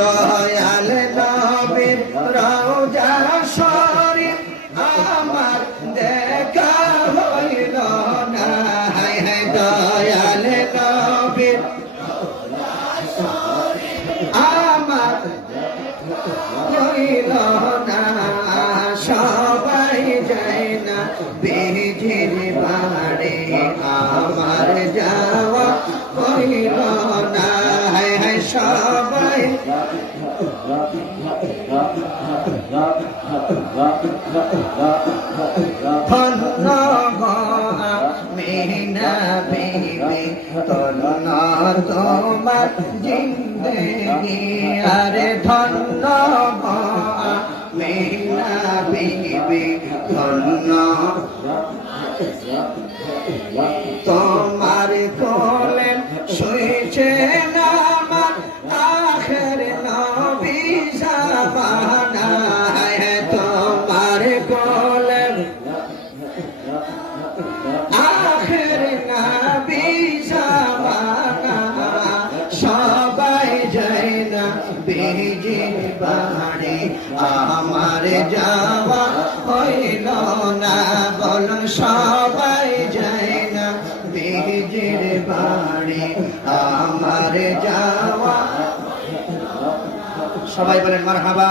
দয়াল নবীর রওজা শরীফ আমার দেখা হইল না। হায় হায় দয়াল নবীর আমার হইল না। সবাই যায় না বিজির বাড়ি আমার যাওয়া হইল না। হায় হায় সবাই ধন্য মিনা বিবি ধন্য তোমার জিন্দেগি। আরে ধন্য মিনা বিবি ধন্য তোমার কোলে শুয়েছে আমার আখের নবী জামানা। তোমার কোলে আখের নবী জামানা। সবাই যায় না বিজির বাড়ি আমার যাওয়া হইল না। বলুন সবাই যায় না বিজির বাড়ি আমার যাওয়া। সবাই বলেন মারহাবা।